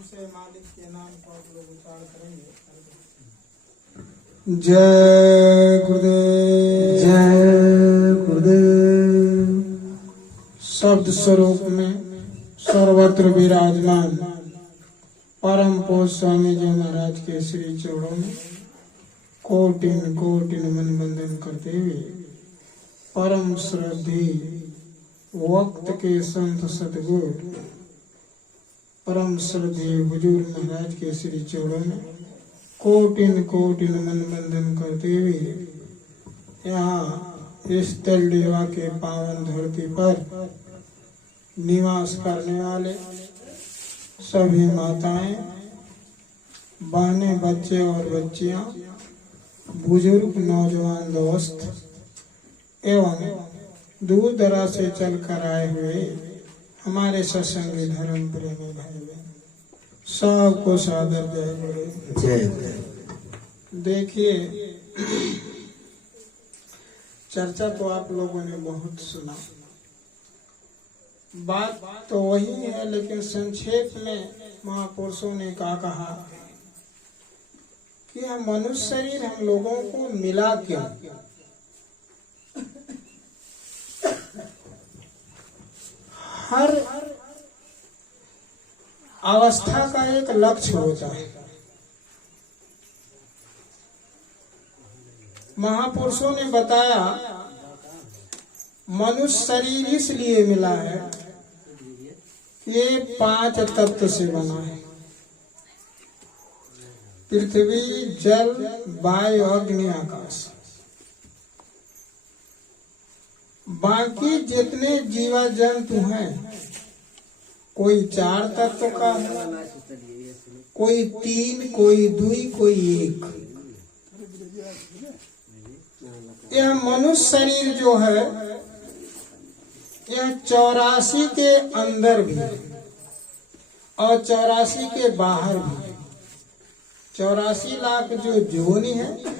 से मालिक के नाम को आप लोग उच्चारण करेंगे। जय गुरुदेव, जय गुरुदेव। शब्द स्वरूप में सर्वत्र विराजमान परम पूज्य स्वामी जी महाराज के श्री चरणों में कोटिन कोटिन मन बंधन करते हुए परम श्रद्धे वक्त के संत सतगुरु परम श्रद्धे हुजूर महाराज के श्री चरणों में कोटिन कोटिन मन बंधन करते हुए यहाँ इस तल देवा के पावन धरती पर निवास करने वाले सभी माताएं, बहनें, बच्चे और बच्चियां, बुजुर्ग, नौजवान दोस्त एवं दूर दराज से चल कर आए हुए हमारे सत्संगी धर्म प्रेमी भाई बहन सबको सादर जय गुरु। जय। देखिए, चर्चा तो आप लोगों ने बहुत सुना, बात तो वही है, लेकिन संक्षेप में महापुरुषों ने क्या कहा कि यह मनुष्य शरीर हम लोगों को मिला क्यों? हर अवस्था का एक लक्ष्य होता है। महापुरुषों ने बताया मनुष्य शरीर इसलिए मिला है कि ये 5 तत्व से बना है। पृथ्वी, जल, वायु, अग्नि, आकाश। बाकी जितने जीवा जंतु हैं, कोई 4 तत्व का है, कोई 3, कोई 2, कोई 1। यह मनुष्य शरीर जो है यह 84 के अंदर भी है और 84 के बाहर भी है। 84 लाख जो योनि है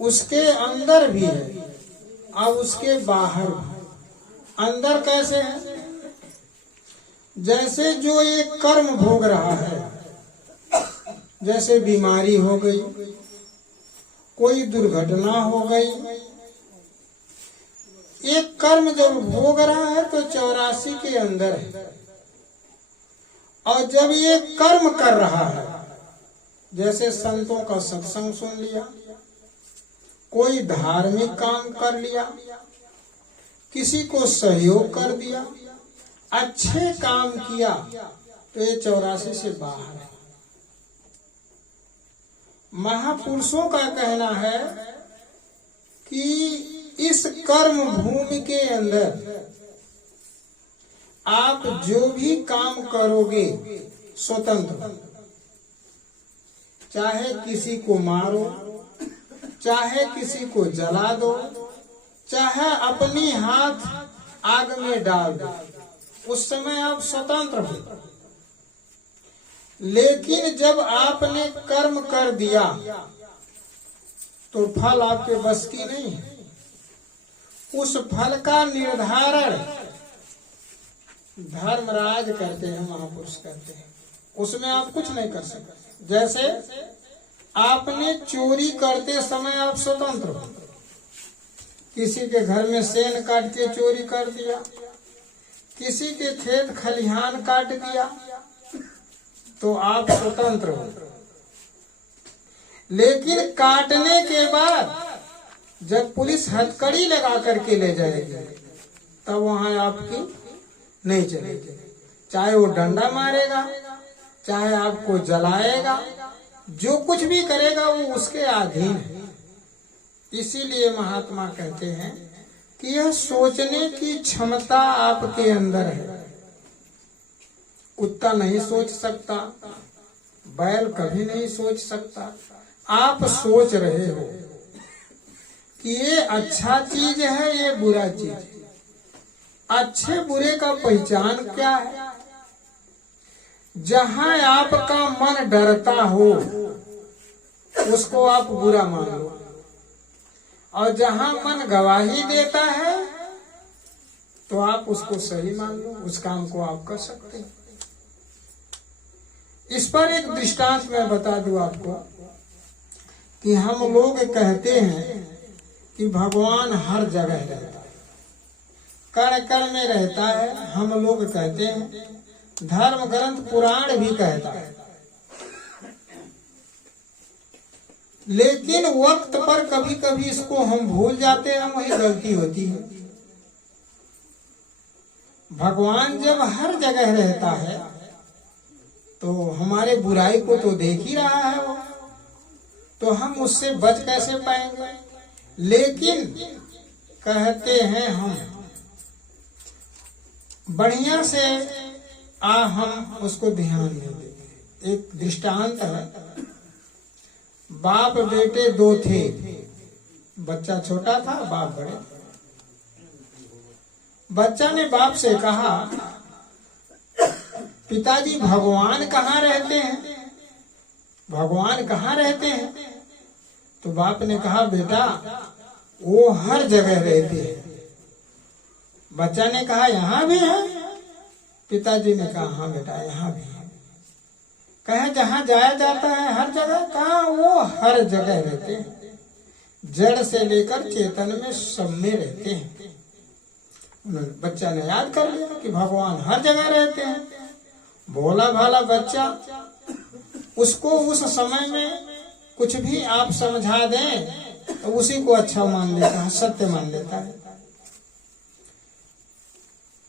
उसके अंदर भी है और उसके बाहर भी। अंदर कैसे है? जैसे जो एक कर्म भोग रहा है, जैसे बीमारी हो गई, कोई दुर्घटना हो गई, एक कर्म जब भोग रहा है तो 84 के अंदर है। और जब ये कर्म कर रहा है, जैसे संतों का सत्संग सुन लिया, कोई धार्मिक काम कर लिया, किसी को सहयोग कर दिया, अच्छे काम किया, तो ये 84 से बाहर है। महापुरुषों का कहना है कि इस कर्म भूमि के अंदर आप जो भी काम करोगे स्वतंत्र, चाहे किसी को मारो, चाहे किसी को जला दो, चाहे अपनी हाथ आग में डाल दो, उस समय आप स्वतंत्र हो। लेकिन जब आपने कर्म कर दिया तो फल आपके बस की नहीं है। उस फल का निर्धारण धर्मराज करते हैं, महापुरुष करते हैं। उसमें आप कुछ नहीं कर सकते। जैसे आपने चोरी करते समय आप स्वतंत्र हो, किसी के घर में सेन काट के चोरी कर दिया, किसी के खेत खलिहान काट दिया, तो आप स्वतंत्र हो। लेकिन काटने के बाद जब पुलिस हथकड़ी लगा करके ले जाएगी, तब वहां आपकी नहीं चलेगी। चाहे वो डंडा मारेगा, चाहे आपको जलाएगा, जो कुछ भी करेगा वो उसके अधीन है। इसीलिए महात्मा कहते हैं कि यह सोचने की क्षमता आपके अंदर है। कुत्ता नहीं सोच सकता, बैल कभी नहीं सोच सकता। आप सोच रहे हो कि ये अच्छा चीज है, ये बुरा चीज है। अच्छे बुरे का पहचान क्या है? जहां आपका मन डरता हो उसको आप बुरा मान लो, और जहां मन गवाही देता है तो आप उसको सही मान लो, उस काम को आप कर सकते हैं। इस पर एक दृष्टांत मैं बता दूं आपको कि हम लोग कहते हैं कि भगवान हर जगह रहता है, कण कण में रहता है। हम लोग कहते हैं, धर्म ग्रंथ पुराण भी कहता है, लेकिन वक्त पर कभी कभी इसको हम भूल जाते हैं, वही गलती होती है। भगवान जब हर जगह रहता है तो हमारे बुराई को तो देख ही रहा है वो, तो हम उससे बच कैसे पाएंगे। लेकिन कहते हैं हम बढ़िया से हम उसको ध्यान नहीं देते। एक दृष्टांत है, बाप बेटे दो थे, बच्चा छोटा था, बाप बड़े। बच्चा ने बाप से कहा, पिताजी भगवान कहाँ रहते हैं, भगवान कहाँ रहते हैं। तो बाप ने कहा, बेटा वो हर जगह रहते हैं। बच्चा ने कहा, यहाँ भी है। पिताजी ने कहा, हाँ बेटा यहाँ भी है। कहे जहाँ जाया जाता है हर जगह, कहा वो हर जगह रहते हैं, जड़ से लेकर चेतन में सब में रहते हैं। बच्चा ने याद कर लिया कि भगवान हर जगह रहते हैं। भोला भाला बच्चा, उसको उस समय में कुछ भी आप समझा दें तो उसी को अच्छा मान लेता है, सत्य मान लेता है।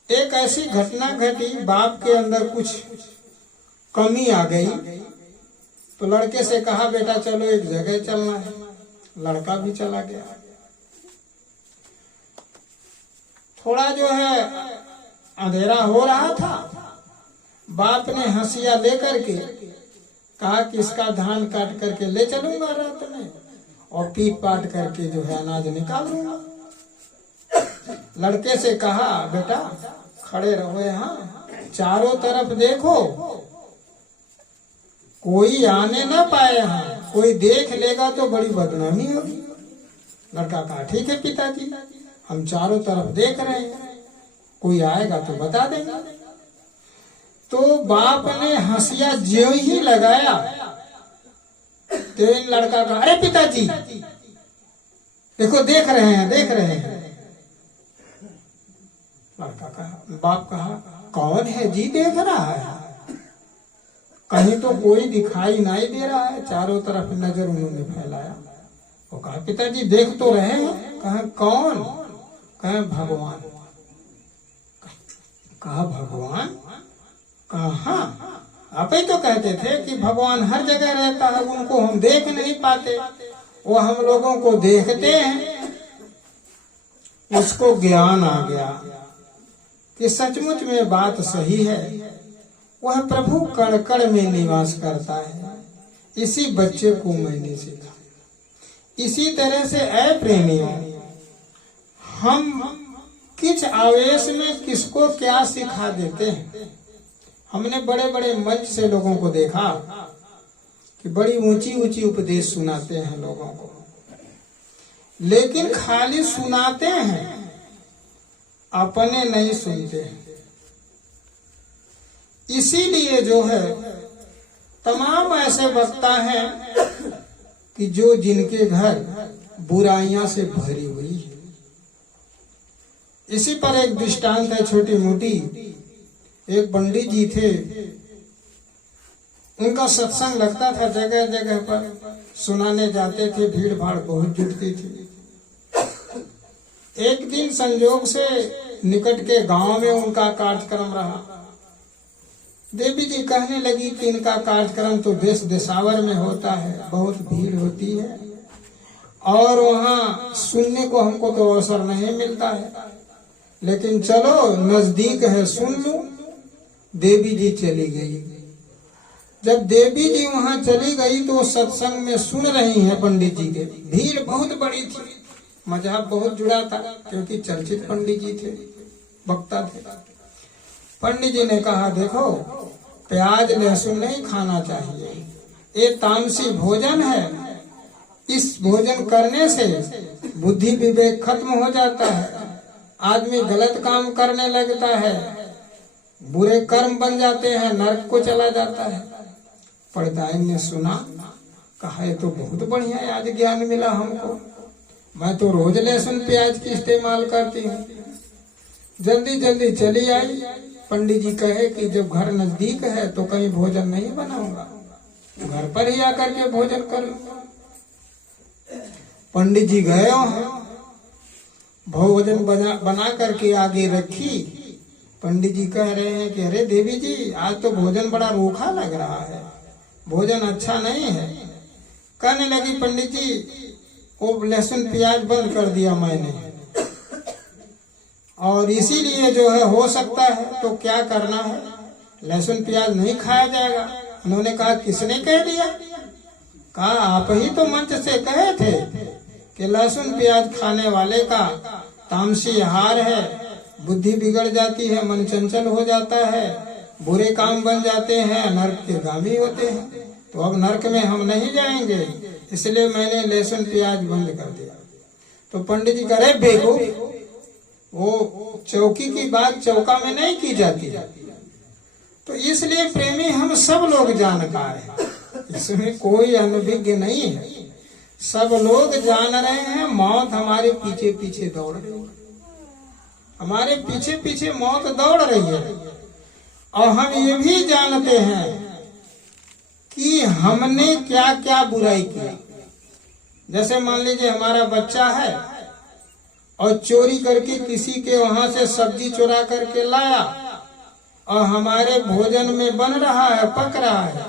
एक ऐसी घटना घटी, बाप के अंदर कुछ कमी आ गई, तो लड़के से कहा, बेटा चलो एक जगह चलना है। लड़का भी चला गया। थोड़ा जो है अंधेरा हो रहा था, बाप ने हंसिया लेकर के कहा कि इसका धान काट करके ले चलूंगा रात में और पीट पाट करके जो है अनाज निकाल लूंगा। लड़के से कहा, बेटा खड़े रहो यहाँ, चारों तरफ देखो, कोई आने ना पाए यहाँ, कोई देख लेगा तो बड़ी बदनामी होगी। लड़का कहा, ठीक है पिताजी, हम चारों तरफ देख रहे हैं, कोई आएगा तो बता देंगे। तो बाप ने हंसिया ज्यों ही लगाया तो लड़का कहा, अरे पिताजी देखो, देख रहे हैं, देख रहे हैं। लड़का कहा, बाप कहा, कौन है जी देख रहा है। कहीं तो कोई दिखाई नहीं दे रहा है। चारों तरफ नजर उन्होंने फैलाया। वो कहा, पिताजी देख तो रहे हैं। कहा, कौन। कहा, भगवान। कहा, भगवान कहाँ। आप ही तो कहते थे कि भगवान हर जगह रहता है, उनको हम देख नहीं पाते, वो हम लोगों को देखते हैं। उसको ज्ञान आ गया कि सचमुच में बात सही है, वह प्रभु कण कण में निवास करता है। इसी बच्चे को मैंने सीखा। इसी तरह से ऐ प्रेमियों, हम किस आवेश में किसको क्या सिखा देते हैं। हमने बड़े बड़े मंच से लोगों को देखा कि बड़ी ऊंची ऊंची उपदेश सुनाते हैं लोगों को, लेकिन खाली सुनाते हैं, अपने नहीं सुनते हैं। इसीलिए जो है तमाम ऐसे वक्ता हैं कि जो जिनके घर बुराइयां से भरी हुई है। इसी पर एक दृष्टांत है छोटी मोटी। एक पंडित जी थे, उनका सत्संग लगता था, जगह जगह पर सुनाने जाते थे, भीड़ भाड़ बहुत जुटती थी। एक दिन संयोग से निकट के गांव में उनका कार्यक्रम रहा। देवी जी कहने लगी कि इनका कार्यक्रम तो देश देशावर में होता है, बहुत भीड़ होती है और वहाँ सुनने को हमको तो अवसर नहीं मिलता है, लेकिन चलो नजदीक है, सुन लूं। देवी जी चली गई। जब देवी जी वहां चली गई तो सत्संग में सुन रही हैं पंडित जी के। भीड़ बहुत बड़ी थी, मजहब बहुत जुड़ा था, क्योंकि चर्चित पंडित जी थे, वक्ता थे। पंडित जी ने कहा, देखो प्याज लहसुन नहीं खाना चाहिए, ये तामसी भोजन है। इस भोजन करने से बुद्धि विवेक खत्म हो जाता है, आदमी गलत काम करने लगता है, बुरे कर्म बन जाते हैं, नरक को चला जाता है। पर्दाइन ने सुना, कहा ये तो बहुत बढ़िया है, आज ज्ञान मिला हमको। मैं तो रोज लहसुन प्याज की इस्तेमाल करती हूँ। जल्दी जल्दी चली आई। पंडित जी कहे कि जब घर नजदीक है तो कहीं भोजन नहीं बनाऊंगा, घर पर ही आकर के भोजन कर लूंगा। पंडित जी गए भोजन बना करके आगे रखी। पंडित जी कह रहे हैं कि अरे देवी जी, आज तो भोजन बड़ा रूखा लग रहा है, भोजन अच्छा नहीं है। कहने लगी पंडित जी, वो लहसुन प्याज बंद कर दिया मैंने, और इसीलिए जो है हो सकता है, तो क्या करना है, लहसुन प्याज नहीं खाया जाएगा। उन्होंने कहा किसने कह दिया? कहा आप ही तो मंच से कहे थे कि लहसुन प्याज खाने वाले का तामसी आहार है, बुद्धि बिगड़ जाती है, मन चंचल हो जाता है, बुरे काम बन जाते हैं, नरक के गामी होते हैं। तो अब नरक में हम नहीं जाएंगे, इसलिए मैंने लहसुन प्याज बंद कर दिया। तो पंडित जी करे बेगो, वो चौकी की बात चौका में नहीं की जाती। तो इसलिए प्रेमी हम सब लोग जानकार हैं, इसमें कोई अनभिज्ञ नहीं है। सब लोग जान रहे हैं मौत हमारे पीछे पीछे दौड़ रही है, हमारे पीछे पीछे मौत दौड़ रही है। और हम ये भी जानते हैं कि हमने क्या क्या बुराई की। जैसे मान लीजिए हमारा बच्चा है और चोरी करके किसी के वहां से सब्जी चुरा करके लाया और हमारे भोजन में बन रहा है, पक रहा है,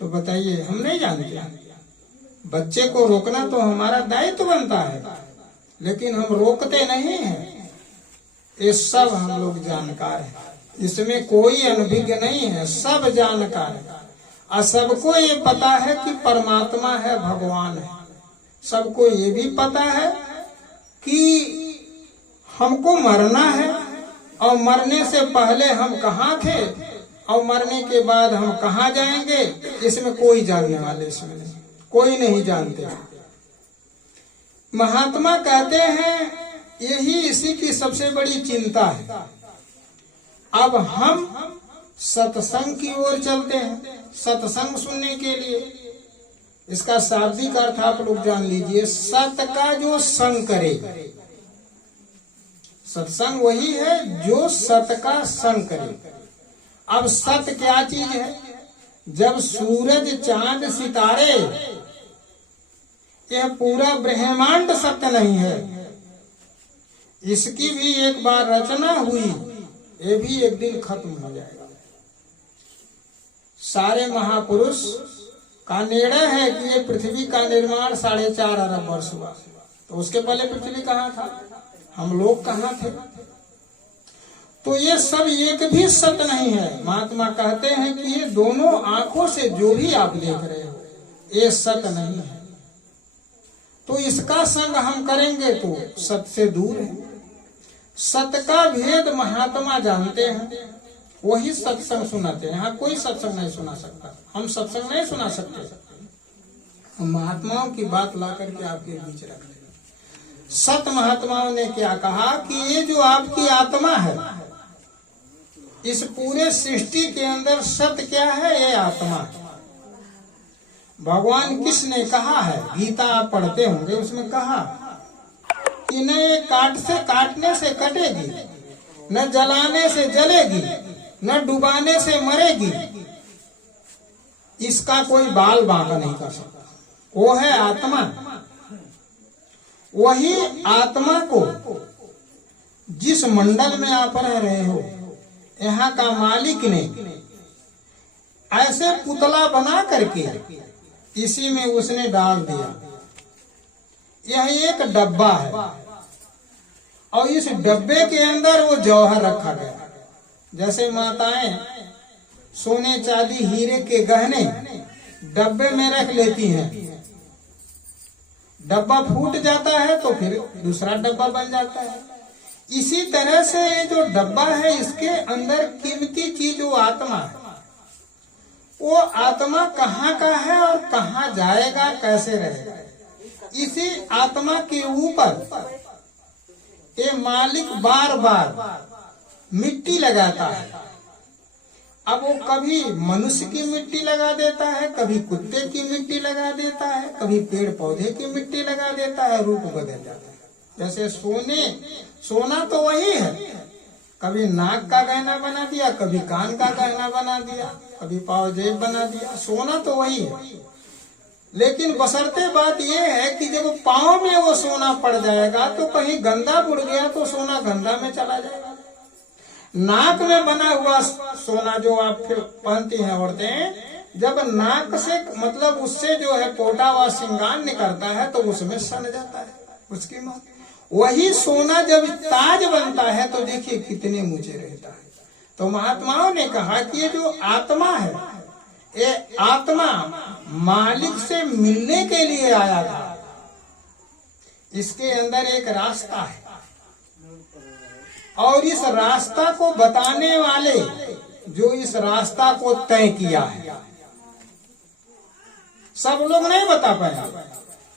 तो बताइए हम नहीं जानते। बच्चे को रोकना तो हमारा दायित्व बनता है, लेकिन हम रोकते नहीं हैं। ये सब हम लोग जानकार हैं, इसमें कोई अनभिज्ञ नहीं है, सब जानकार है। और सबको ये पता है कि परमात्मा है, भगवान है। सबको ये भी पता है कि हमको मरना है, और मरने से पहले हम कहाँ थे और मरने के बाद हम कहाँ जाएंगे, इसमें कोई जानने वाले इसमें नहीं, कोई नहीं जानते। महात्मा कहते हैं यही इसी की सबसे बड़ी चिंता है। अब हम सत्संग की ओर चलते हैं, सत्संग सुनने के लिए। इसका शाब्दिक अर्थ आप लोग जान लीजिए, सत का जो संग करे। सत्संग वही है जो सत का संग करे। अब सत क्या चीज है? जब सूरज चांद सितारे, यह पूरा ब्रह्मांड सत्य नहीं है, इसकी भी एक बार रचना हुई, ये भी एक दिन खत्म हो जाएगा। सारे महापुरुष का निर्णय है कि ये पृथ्वी का निर्माण 4.5 अरब वर्ष हुआ, तो उसके पहले पृथ्वी कहाँ था, हम लोग कहाँ थे? तो ये सब एक भी सत्य नहीं है। महात्मा कहते हैं कि ये दोनों आंखों से जो भी आप देख रहे हो, ये सत्य नहीं है। तो इसका संग हम करेंगे तो सत्य से दूर है। सत्य का भेद महात्मा जानते हैं, वही सत्संग सुनाते हैं। यहाँ कोई सत्संग नहीं सुना सकता, हम सत्संग नहीं सुना सकते। हम महात्माओं की बात ला करके आपके बीच रख दें। सत महात्माओं ने क्या कहा कि ये जो आपकी आत्मा है, इस पूरे सृष्टि के अंदर सत्य क्या है? ये आत्मा है। भगवान किसने कहा है? गीता आप पढ़ते होंगे, उसमें कहा कि न ये काटने से कटेगी, न जलाने से जलेगी, न डुबाने से मरेगी, इसका कोई बाल बांका नहीं कर सकता। वो है आत्मा। वही आत्मा को जिस मंडल में आप रह रहे हो, यहाँ का मालिक ने ऐसे पुतला बना करके इसी में उसने डाल दिया। यह एक डब्बा है और इस डब्बे के अंदर वो जौहर रखा गया। जैसे माताएं सोने चांदी हीरे के गहने डब्बे में रख लेती हैं, डब्बा फूट जाता है तो फिर दूसरा डब्बा बन जाता है। इसी तरह से ये जो डब्बा है, इसके अंदर कीमती चीज वो आत्मा है। वो आत्मा कहाँ का है और कहाँ जाएगा, कैसे रहेगा, इसी आत्मा के ऊपर ये मालिक बार बार मिट्टी लगाता है। अब वो कभी मनुष्य की मिट्टी लगा देता है, कभी कुत्ते की मिट्टी लगा देता है, कभी पेड़ पौधे की मिट्टी लगा देता है, रूप बदल जाता है। जैसे सोना तो वही है, कभी नाक का गहना बना दिया, कभी कान का गहना बना दिया, कभी पाव जेब बना दिया। सोना तो वही है, लेकिन बशर्ते बात यह है कि जब पाँव में वो सोना पड़ जाएगा तो कहीं गंदा बुड़ गया तो सोना गंदा में चला जाएगा। नाक में बना हुआ सोना जो आप फिर पहनती हैं औरतें, जब नाक से मतलब उससे जो है पोटा हुआ श्रृंगार निकलता है तो उसमें सन जाता है, उसकी मौत। वही सोना जब ताज बनता है तो देखिए कितने ऊंचे रहता है। तो महात्माओं ने कहा कि ये जो आत्मा है, ये आत्मा मालिक से मिलने के लिए आया था। इसके अंदर एक रास्ता है और इस रास्ता को बताने वाले जो इस रास्ता को तय किया है, सब लोग नहीं बता पाए।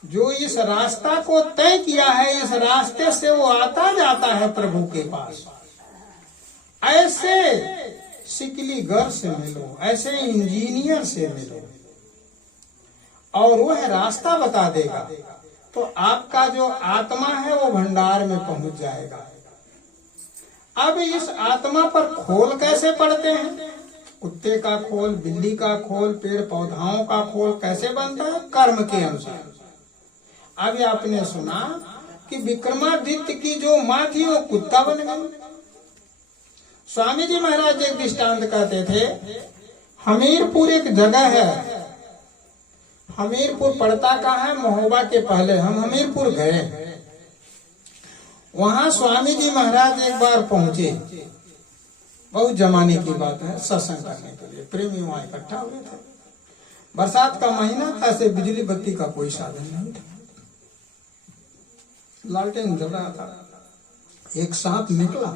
जो इस रास्ता को तय किया है, इस रास्ते से वो आता जाता है प्रभु के पास। ऐसे सिकलीगर से मिलो, ऐसे इंजीनियर से मिलो और वह रास्ता बता देगा, तो आपका जो आत्मा है वो भंडार में पहुंच जाएगा। अब इस आत्मा पर खोल कैसे पड़ते हैं? कुत्ते का खोल, बिल्ली का खोल, पेड़ पौधाओं का खोल कैसे बनता है? कर्म के अनुसार। अभी आपने सुना कि विक्रमादित्य की जो माँ थी वो कुत्ता बन गई। स्वामी जी महाराज एक दृष्टांत कहते थे, हमीरपुर एक जगह है, हमीरपुर पड़ता कहाँ है? महोबा के पहले हम हमीरपुर गए। वहां स्वामी जी महाराज एक बार पहुंचे, बहुत जमाने की बात है, सत्संग करने के लिए प्रेमी वहां इकट्ठा हुए थे। बरसात का महीना था, ऐसे बिजली बत्ती का कोई साधन नहीं था, लालटेन जल रहा था। एक सांप निकला,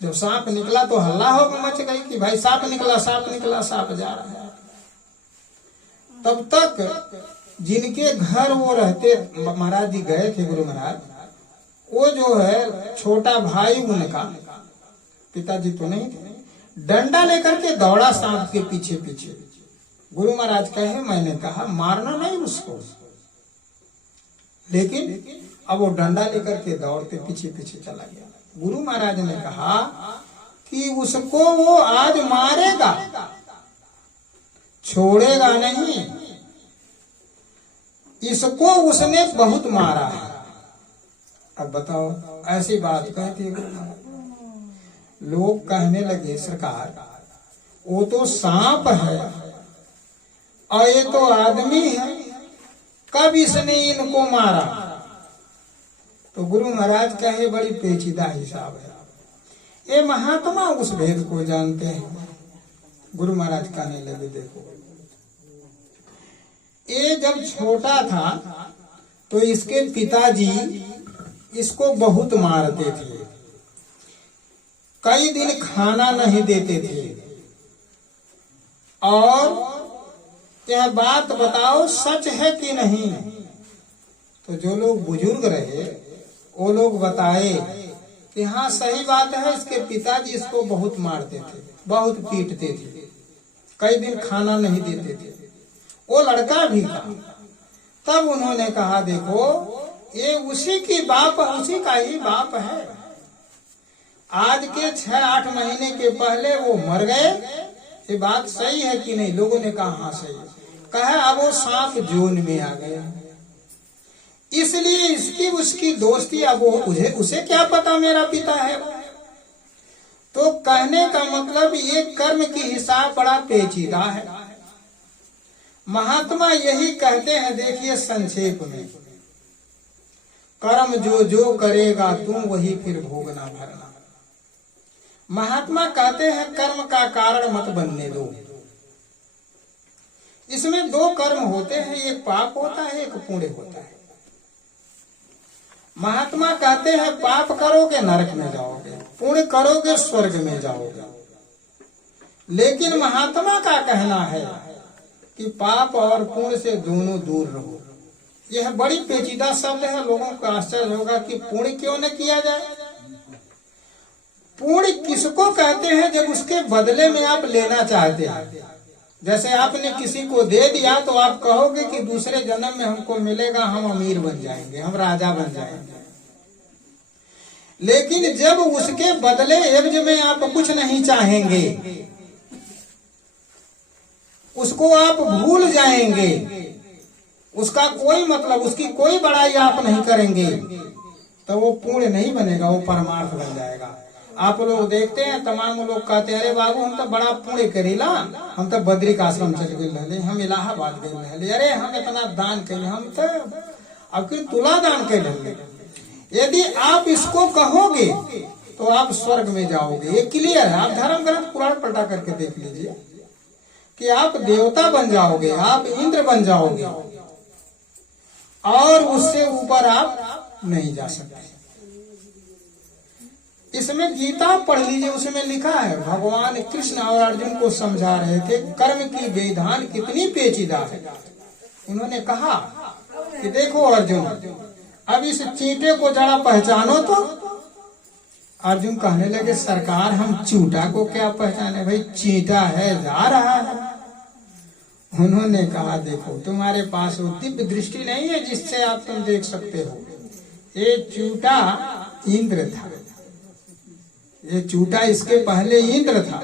जब सांप निकला तो हल्ला हो मच गई कि भाई सांप निकला, सांप निकला, सांप जा रहा है। तब तक जिनके घर वो रहते, महाराज जी गए थे, गुरु महाराज, वो जो है छोटा भाई उनका, पिताजी तो नहीं थे, डंडा लेकर के दौड़ा सांप के पीछे पीछे। गुरु महाराज कहे, मैंने कहा मारना नहीं उसको, लेकिन अब वो डंडा लेकर के दौड़ते पीछे पीछे चला गया। गुरु महाराज ने कहा कि उसको वो आज मारेगा, छोड़ेगा नहीं, इसको उसने बहुत मारा है। अब बताओ, ऐसी बात कहती है। लोग कहने लगे, सरकार वो तो सांप है और ये तो आदमी है, कब इसने इनको मारा? तो गुरु महाराज कहे, बड़ी पेचीदा हिसाब है, ये महात्मा उस भेद को जानते हैं। गुरु महाराज कहने लगे, देखो ये जब छोटा था तो इसके पिताजी इसको बहुत मारते थे, कई दिन खाना नहीं देते थे। और यह बात बताओ सच है कि नहीं? तो जो लोग बुजुर्ग रहे वो लोग बताए कि हाँ सही बात है, इसके पिताजी इसको बहुत मारते थे, बहुत पीटते थे, कई दिन खाना नहीं देते थे, वो लड़का भी था। तब उन्होंने कहा, देखो ये उसी की बाप, उसी का ही बाप है। आज के 6-8 महीने के पहले वो मर गए, ये बात सही है कि नहीं? लोगों ने कहा हाँ सही है। कहा अब वो सांप जोन में आ गया, इसलिए इसकी उसकी दोस्ती, अब वो उसे क्या पता मेरा पिता है। तो कहने का मतलब ये कर्म की हिसाब बड़ा पेचीदा है। महात्मा यही कहते हैं, देखिए संक्षेप में, कर्म जो जो करेगा तुम वही फिर भोगना भरना। महात्मा कहते हैं कर्म का कारण मत बनने दो। इसमें 2 कर्म होते हैं, एक पाप होता है, एक पुण्य होता है। महात्मा कहते हैं पाप करोगे नरक में जाओगे, पुण्य करोगे स्वर्ग में जाओगे। लेकिन महात्मा का कहना है कि पाप और पुण्य से दोनों दूर रहो। यह बड़ी पेचीदा शब्द है, लोगों को आश्चर्य होगा कि पुण्य क्यों न किया जाए। पुण्य किसको कहते हैं जब उसके बदले में आप लेना चाहते हैं। जैसे आपने किसी को दे दिया तो आप कहोगे कि दूसरे जन्म में हमको मिलेगा, हम अमीर बन जाएंगे, हम राजा बन जाएंगे। लेकिन जब उसके बदले एवज में आप कुछ नहीं चाहेंगे, उसको आप भूल जाएंगे, उसका कोई मतलब, उसकी कोई बड़ाई आप नहीं करेंगे, तो वो पुण्य नहीं बनेगा, वो परमार्थ बन जाएगा। आप लोग देखते हैं तमाम लोग कहते हैं अरे बाबू हम तो बड़ा पुण्य करेला, हम तो बद्रिक आश्रम चल गए, हम इलाहाबाद गए, अरे हम इतना दान कैले, हम तो अब की तुला दान कैले। यदि आप इसको कहोगे तो आप स्वर्ग में जाओगे, ये क्लियर है। आप धर्म ग्रंथ पुराण पलटा करके देख लीजिए कि आप देवता बन जाओगे, आप इंद्र बन जाओगे, और उससे ऊपर आप नहीं जा सकते। इसमें गीता पढ़ लीजिए, उसमें लिखा है, भगवान कृष्ण और अर्जुन को समझा रहे थे कर्म की विधान कितनी पेचीदा है। उन्होंने कहा कि देखो अर्जुन, अब इस चींटे को जरा पहचानो तो। अर्जुन कहने लगे सरकार हम चूटा को क्या पहचाने, भाई चींटा है जा रहा है। उन्होंने कहा देखो तुम्हारे पास वो दिव्य दृष्टि नहीं है जिससे आप तुम देख सकते हो। ये चूटा इंद्र था, ये चूटा इसके पहले इंद्र था।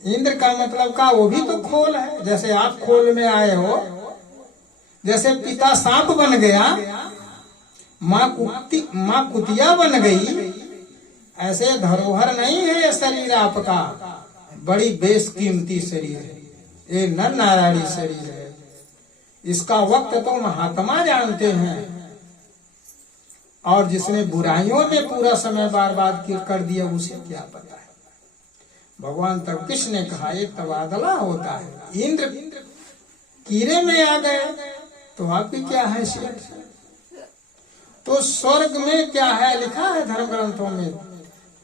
इंद्र का मतलब का वो भी तो खोल है, जैसे आप खोल में आए हो, जैसे पिता सांप बन गया, माँ कुतिया बन गई, ऐसे धरोहर नहीं है ये शरीर आपका, बड़ी बेशकीमती शरीर है, ये नर नारायणी शरीर है। इसका वक्त तो महात्मा जानते हैं, और जिसने बुराइयों में पूरा समय बर्बाद कर दिया उसे क्या पता है। भगवान तब कृष्ण ने कहा ये तबादला होता है, इंद्र कीड़े में आ गए तो आपकी क्या हैसियत है। तो स्वर्ग में क्या है लिखा है धर्म ग्रंथों में,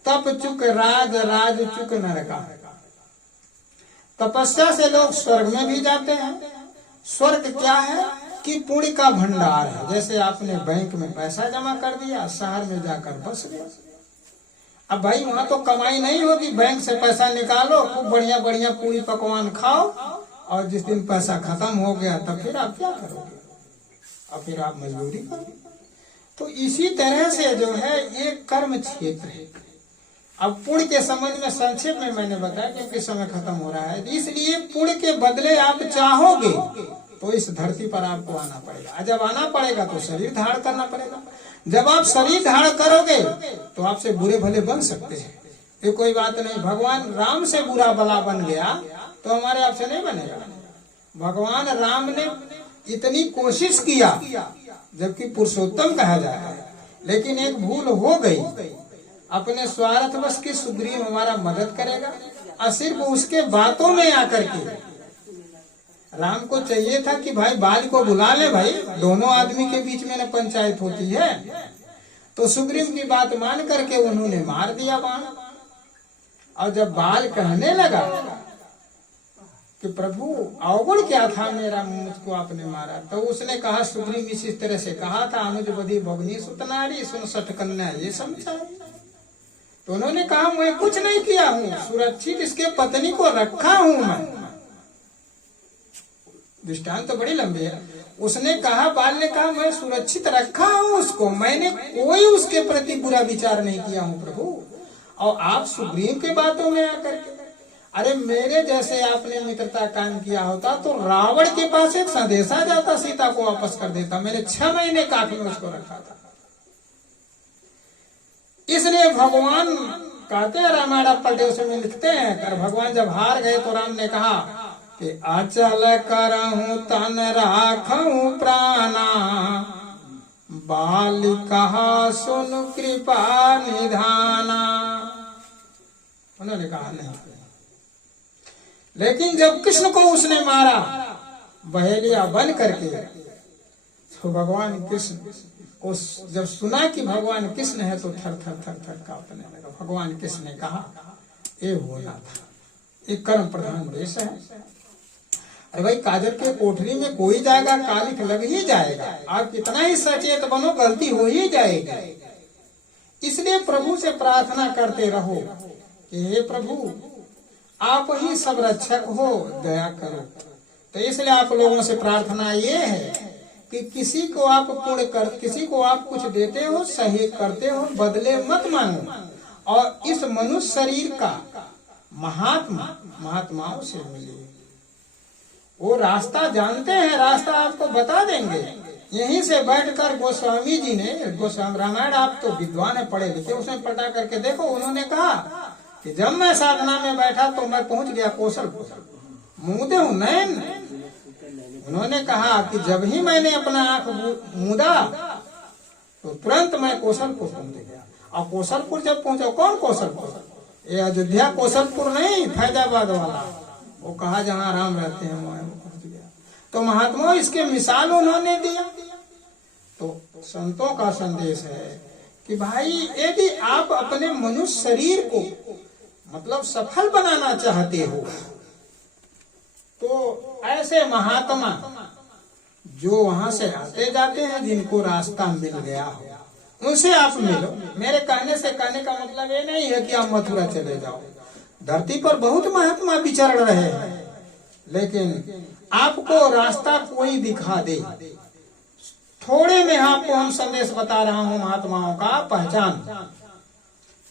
तप चुक राज, राज चुक नरका। तपस्या से लोग स्वर्ग में भी जाते हैं। स्वर्ग क्या है कि पुण्य का भंडार है। जैसे आपने बैंक में पैसा जमा कर दिया, शहर में जाकर बस गए। अब भाई वहां तो कमाई नहीं होगी, बैंक से पैसा निकालो, खूब बढ़िया बढ़िया पूरी पकवान खाओ, और जिस दिन पैसा खत्म हो गया तब फिर आप क्या करोगे, और फिर आप मजदूरी करोगे। तो इसी तरह से जो है ये कर्म क्षेत्र है। अब पुण्य के संबंध में संक्षेप में मैंने बताया क्योंकि समय खत्म हो रहा है। इसलिए पुण्य के बदले आप चाहोगे तो इस धरती पर आपको आना पड़ेगा। जब आना पड़ेगा तो शरीर धारण करना पड़ेगा। जब आप शरीर धारण करोगे तो आपसे बुरे भले बन सकते हैं, ये कोई बात नहीं। भगवान राम से बुरा भला बन गया तो हमारे आपसे नहीं बनेगा। भगवान राम ने इतनी कोशिश किया, जबकि पुरुषोत्तम कहा जाता है, लेकिन एक भूल हो गई। अपने स्वार्थवश की सुग्रीव हमारा मदद करेगा, और सिर्फ उसके बातों में आकर के राम को चाहिए था कि भाई बाल को बुला ले, भाई दोनों आदमी के बीच में न पंचायत होती है। तो सुग्रीव की बात मान करके उन्होंने मार दिया बाण। और जब बाल कहने लगा कि प्रभु अवगुण क्या था मेरा, मुझको आपने मारा, तो उसने कहा, सुग्रीव इसी तरह से कहा था, अनुज बधी भगनी सुतनारी सुन सठ कन्या ये समझा। तो उन्होंने कहा मैं कुछ नहीं किया हूँ, सुरक्षित इसके पत्नी को रखा हूँ मैं। दृष्टांत तो बड़ी लंबी है। उसने कहा, बाल ने कहा मैं सुरक्षित रखा हूँ उसको, मैंने कोई उसके प्रति बुरा विचार नहीं किया हूँ प्रभु। और आप सुग्रीव के बातों में आकर के, अरे मेरे जैसे आपने मित्रता कायम किया होता तो रावण के पास एक संदेशा जाता, सीता को वापस कर देता। मैंने 6 महीने काफी में उसको रखा था। इसलिए भगवान कहते हैं, रामायण पलटे उसमें लिखते हैं, कर भगवान जब हार गए तो राम ने कहा कि अचल करहूं तन राखूं प्राणा, बाल कहा सुन कृपा निधाना। उन्होंने कहा नहीं। लेकिन जब कृष्ण को उसने मारा बहेलिया बन करके, तो भगवान कृष्ण को जब सुना कि भगवान कृष्ण है तो थर थर थर थर कांपने लगा। भगवान कृष्ण ने कहा ये होना था, ये कर्म प्रधान देश है। अरे भाई काजल के कोठरी में कोई जाएगा, कालिक लग ही जाएगा। आप कितना ही सचेत बनो गलती हो ही जाएगी। इसलिए प्रभु से प्रार्थना करते रहो कि हे प्रभु आप ही सब रक्षक हो, दया करो। तो इसलिए आप लोगों से प्रार्थना ये है कि किसी को आप कुछ देते हो, सही करते हो, बदले मत मांगो और इस मनुष्य शरीर का महात्माओं से मिले। वो रास्ता जानते हैं, रास्ता आपको बता देंगे। यहीं से बैठकर गोस्वामी जी ने रामायण, आप तो विद्वान है, पढ़े लिखे, उसमें पढ़ा करके देखो। उन्होंने कहा कि जब मैं साधना में बैठा तो मैं पहुंच गया कौशलपुर, मूंदे हूं नैन। उन्होंने कहा कि जब ही मैंने अपना आंख मूंदा तो तुरंत मैं कौशलपुर पहुंच गया। और कौशलपुर जब पहुंचा, कौन कौशलपुर? ये अयोध्या कौशलपुर नहीं, फैजाबाद वाला, वो कहा जहाँ राम रहते हैं वहां पहुंच गया। तो महात्मा इसके मिसाल उन्होंने दिया। तो संतों का संदेश है कि भाई यदि आप अपने मनुष्य शरीर को मतलब सफल बनाना चाहते हो तो ऐसे महात्मा जो वहां से आते जाते हैं, जिनको रास्ता मिल गया हो, उनसे आप मिलो। मेरे कहने का मतलब ये नहीं है कि आप मथुरा चले जाओ। धरती पर बहुत महात्मा विचर रहे हैं, लेकिन आपको रास्ता कोई दिखा दे। थोड़े में आपको हम संदेश बता रहा हूँ महात्माओं का पहचान।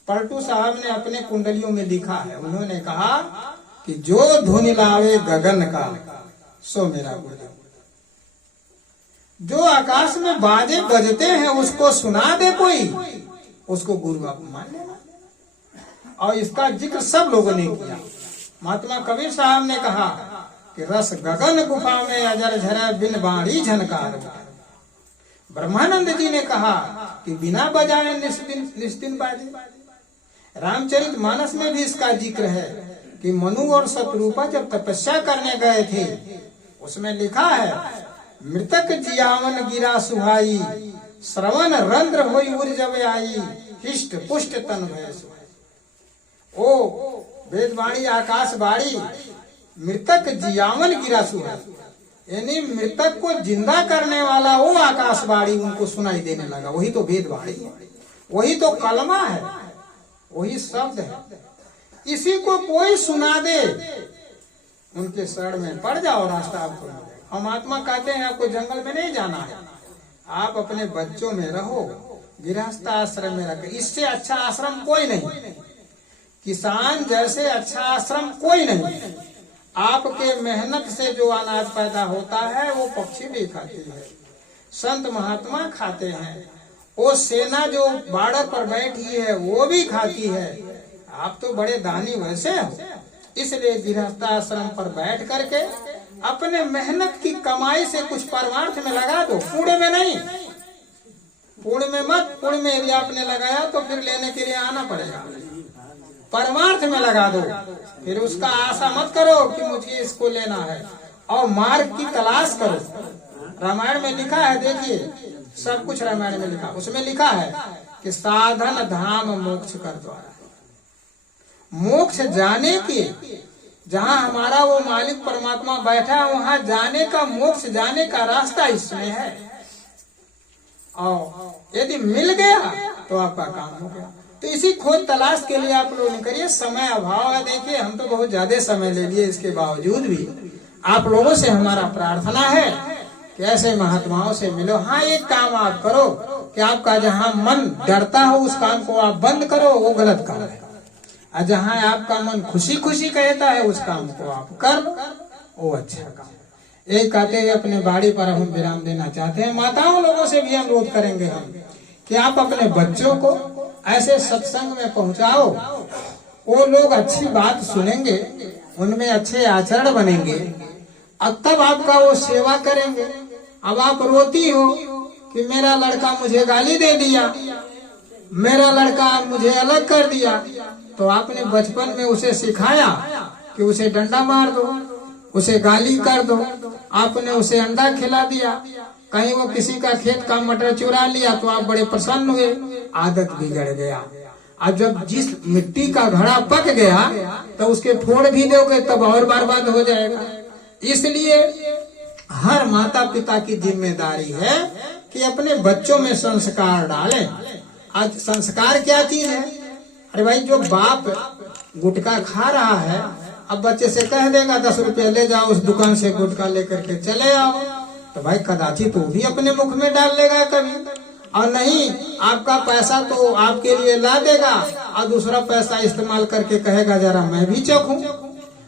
पलटू साहब ने अपने कुंडलियों में लिखा है, उन्होंने कहा कि जो धुन लावे गगन का सो मेरा गुरु। जो आकाश में बाजे बजते हैं उसको सुना दे कोई, उसको गुरु आप मान लेना। और इसका जिक्र सब लोगों ने किया। महात्मा कबीर साहब ने कहा कि रस गगन गुफा में अजर झरे बिन बाणी झनकार। ब्रह्मानंद जी ने कहा कि बिना बजाए निस्दिन बाजे। रामचरित मानस में भी इसका जिक्र है कि मनु और शत्रुपा जब तपस्या करने गए थे, उसमें लिखा है मृतक जियावन गिरा सुहाई, श्रवण रंध्र होई उर जब आई, हिष्ट पुष्ट तन भय। ओ वेदवाणी आकाशवाणी मृतक जियावन गिरा सुहाई, यानी मृतक को जिंदा करने वाला वो आकाशवाणी उनको सुनाई देने लगा। वही तो वेदवाणी है, वही तो कलमा है, वही शब्द है। इसी को कोई सुना दे, उनके शरण में पड़ जाओ, रास्ता आपको मिल जाएगा। हम आत्मा कहते हैं आपको जंगल में नहीं जाना है, आप अपने बच्चों में रहो, गृहस्थ आश्रम में रखे। इससे अच्छा आश्रम कोई नहीं, किसान जैसे अच्छा आश्रम कोई नहीं। आपके मेहनत से जो अनाज पैदा होता है वो पक्षी भी खाती है, संत महात्मा खाते हैं, वो सेना जो बॉर्डर पर बैठी है वो भी खाती है। आप तो बड़े दानी वैसे हो, इसलिए गृहस्थ आश्रम पर बैठ करके अपने मेहनत की कमाई से कुछ परमार्थ में लगा दो, पुण्य में नहीं। पुण्य में मत, पुण्य में यदि आपने लगाया तो फिर लेने के लिए आना पड़ेगा। परमार्थ में लगा दो, फिर उसका आशा मत करो कि मुझे इसको लेना है, और मार्ग की तलाश करो। रामायण में लिखा है, देखिए सब कुछ रामायण में लिखा, उसमें लिखा है कि साधन धाम मोक्ष कर द्वारा। मोक्ष जाने के, जहाँ हमारा वो मालिक परमात्मा बैठा है, वहाँ जाने का, मोक्ष जाने का रास्ता इसमें है। और यदि मिल गया तो आपका काम हो गया। तो इसी खोज तलाश के लिए आप लोग करिए। समय अभाव है, देखिए हम तो बहुत ज्यादा समय ले लिए, इसके बावजूद भी आप लोगों से हमारा प्रार्थना है कि ऐसे महात्माओं से मिलो। हाँ, एक काम आप करो कि आपका जहाँ मन डरता हो उस काम को आप बंद करो, वो गलत काम है। और जहाँ आपका मन खुशी खुशी कहता है उस काम को आप कर लो, वो अच्छा काम। एक कहते हुए अपने बाड़ी पर हम विराम देना चाहते हैं। माताओं लोगों से भी अनुरोध करेंगे हम कि आप अपने बच्चों को ऐसे सत्संग में पहुंचाओ, वो लोग अच्छी बात सुनेंगे, उनमें अच्छे आचरण बनेंगे, अब तब आपका वो सेवा करेंगे। अब आप रोती हो कि मेरा लड़का मुझे गाली दे दिया, मेरा लड़का मुझे अलग कर दिया, तो आपने बचपन में उसे सिखाया कि उसे डंडा मार दो, उसे गाली कर दो, आपने उसे अंडा खिला दिया, कहीं वो किसी का खेत का मटर चुरा लिया तो आप बड़े प्रसन्न हुए, आदत बिगड़ गया। अब जब जिस मिट्टी का घड़ा पक गया तो उसके फोड़ भी दोगे तब और बर्बाद हो जाएगा। इसलिए हर माता पिता की जिम्मेदारी है कि अपने बच्चों में संस्कार डालें। आज संस्कार क्या चीज है? अरे भाई, जो बाप गुटखा खा रहा है, अब बच्चे से कह देगा 10 रुपये ले जाओ, उस दुकान से गुटखा लेकर के चले आओ, तो भाई कदाचित वो भी अपने मुख में डाल लेगा कभी। और नहीं, आपका पैसा तो आपके लिए ला देगा और दूसरा पैसा इस्तेमाल करके कहेगा जरा मैं भी चखूं।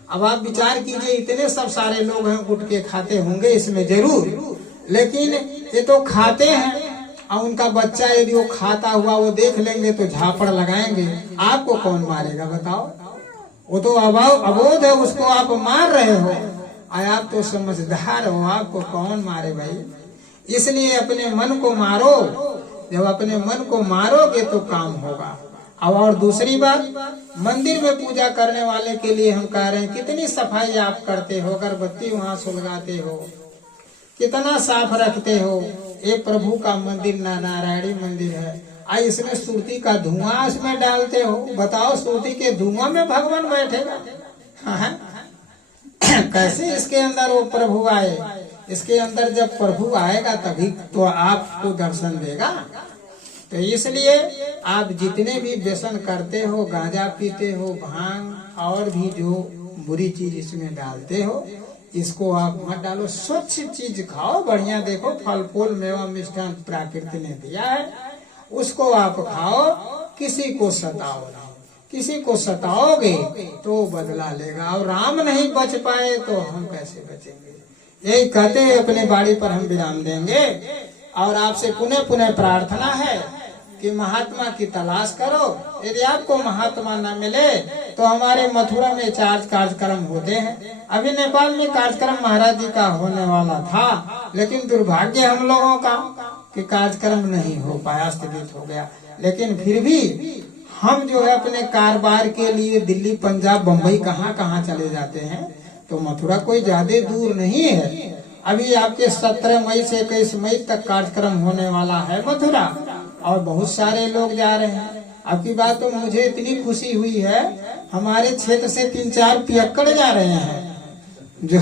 अब आप विचार कीजिए, इतने सब सारे लोग हैं गुटखे खाते होंगे इसमें जरूर, लेकिन ये तो खाते हैं और उनका बच्चा यदि वो खाता हुआ वो देख लेंगे तो झापड़ लगाएंगे। आपको कौन मारेगा बताओ? वो तो अबोध है, उसको आप मार रहे हो, और आप तो समझदार हो, आपको कौन मारे भाई? इसलिए अपने मन को मारो, जब अपने मन को मारोगे तो काम होगा। अब और दूसरी बात, मंदिर में पूजा करने वाले के लिए हम कह रहे हैं, कितनी सफाई आप करते हो, अगरबत्ती वहाँ सुलगाते हो, कितना साफ रखते हो। ये प्रभु का मंदिर नारायणी मंदिर है, आई इसमें सुरती का धुआं इसमें डालते हो। बताओ, सुरती के धुआं में भगवान बैठेगा? हाँ? कैसे इसके अंदर वो प्रभु आए? इसके अंदर जब प्रभु आएगा तभी तो आपको दर्शन देगा। तो इसलिए आप जितने भी व्यसन करते हो, गांजा पीते हो, भांग और भी जो बुरी चीज इसमें डालते हो, इसको आप मत डालो। स्वच्छ चीज खाओ, बढ़िया देखो, फल फूल मेवा मिष्ठान प्रकृति ने दिया है, उसको आप खाओ। किसी को सताओ नहीं, किसी को सताओगे तो बदला लेगा। और राम नहीं बच पाए तो हम कैसे बचेंगे? यही कहते हैं, अपने बाड़ी पर हम विराम देंगे। और आपसे पुनः पुनः प्रार्थना है कि महात्मा की तलाश करो। यदि आपको महात्मा न मिले तो हमारे मथुरा में 4 कार्यक्रम होते हैं। अभी नेपाल में कार्यक्रम महाराज जी का होने वाला था, लेकिन दुर्भाग्य हम लोगों का कि कार्यक्रम नहीं हो पाया, स्थगित हो गया। लेकिन फिर भी हम जो है अपने कारोबार के लिए दिल्ली, पंजाब, बम्बई कहाँ कहाँ चले जाते हैं, तो मथुरा कोई ज्यादा दूर नहीं है। अभी आपके 17 मई से 21 मई तक कार्यक्रम होने वाला है मथुरा, और बहुत सारे लोग जा रहे हैं। आपकी बात तो मुझे इतनी खुशी हुई है, हमारे क्षेत्र से 3-4 पियक्कड़ जा रहे हैं जो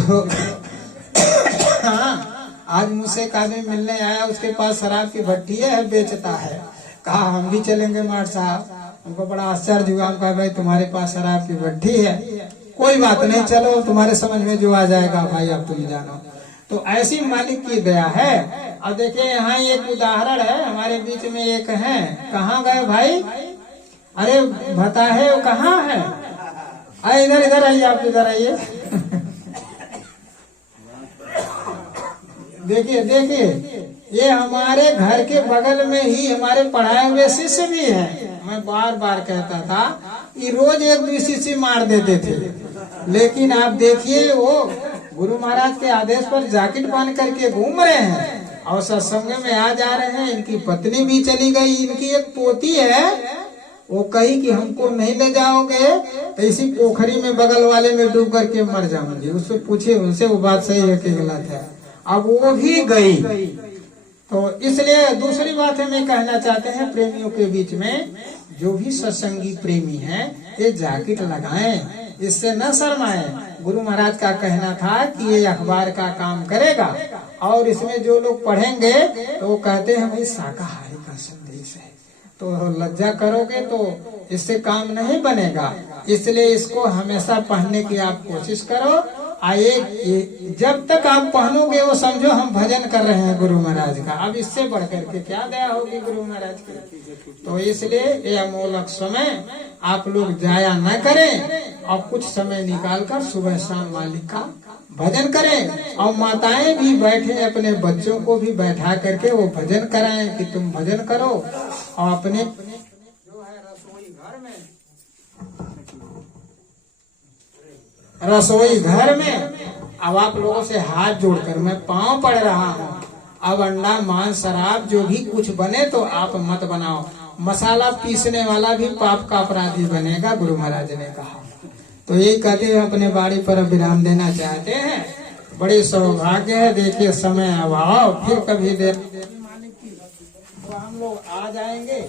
हाँ, आज मुझसे एक आदमी मिलने आया, उसके पास शराब की भट्टी है, बेचता है। कहा हम भी चलेंगे मार साहब। हमको बड़ा आश्चर्य हुआ, कहा भाई तुम्हारे पास शराब की भट्टी है, कोई बात नहीं, चलो तुम्हारे समझ में जो आ जाएगा भाई, अब तुम जानो। तो ऐसी मालिक की दया है। अब देखिए, यहाँ एक उदाहरण है, हमारे बीच में एक है, कहाँ गए भाई? अरे बताए वो कहाँ है? आए इधर, इधर आइए, आप इधर आइए। देखिए देखिए, ये हमारे घर के बगल में ही हमारे पढ़ाए हुए शिष्य भी हैं। मैं बार बार कहता था कि रोज 1-2 शिष्य मार देते थे, लेकिन आप देखिए वो गुरु महाराज के आदेश पर जैकेट पहन करके घूम रहे हैं और सत्संग में आ जा रहे हैं। इनकी पत्नी भी चली गई, इनकी एक पोती है, वो कही कि हमको नहीं ले जाओगे तो इसी पोखरी में बगल वाले में डूब करके मर जाऊंगी। उससे पूछे उनसे, वो बात सही है कि गलत है? अब वो भी गई। तो इसलिए दूसरी बात हमें कहना चाहते हैं, प्रेमियों के बीच में जो भी सत्संगी प्रेमी हैं, ये जैकेट लगाएं, इससे न शर्माएं। गुरु महाराज का कहना था कि ये अखबार का काम करेगा, और इसमें जो लोग पढ़ेंगे तो वो कहते हैं भाई शाकाहारी का संदेश है, तो लज्जा करोगे तो इससे काम नहीं बनेगा। इसलिए इसको हमेशा पहनने की आप कोशिश करो। आइए, जब तक आप पहनोगे वो समझो हम भजन कर रहे हैं गुरु महाराज का। अब इससे बढ़कर के क्या दया होगी गुरु महाराज की? तो इसलिए ये अमोलक समय आप लोग जाया न करें, और कुछ समय निकालकर सुबह शाम मालिक का भजन करें। और माताएं भी बैठे, अपने बच्चों को भी बैठा करके वो भजन कराएं कि तुम भजन करो। और अपने जो है रसोई घर में अब आप लोगों से हाथ जोड़कर मैं पांव पड़ रहा हूँ, अब अंडा, मांस, शराब जो भी कुछ बने तो आप मत बनाओ। मसाला पीसने वाला भी पाप का अपराधी बनेगा, गुरु महाराज ने कहा। तो यही कहते हैं, अपने बाड़ी पर विराम देना चाहते हैं। बड़े सौभाग्य है, देखिए समय अभाव, फिर कभी देर तो हम लोग आ जाएंगे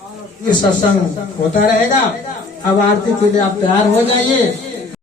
और फिर सत्संग होता रहेगा। अब आरती के लिए आप तैयार हो जाइए।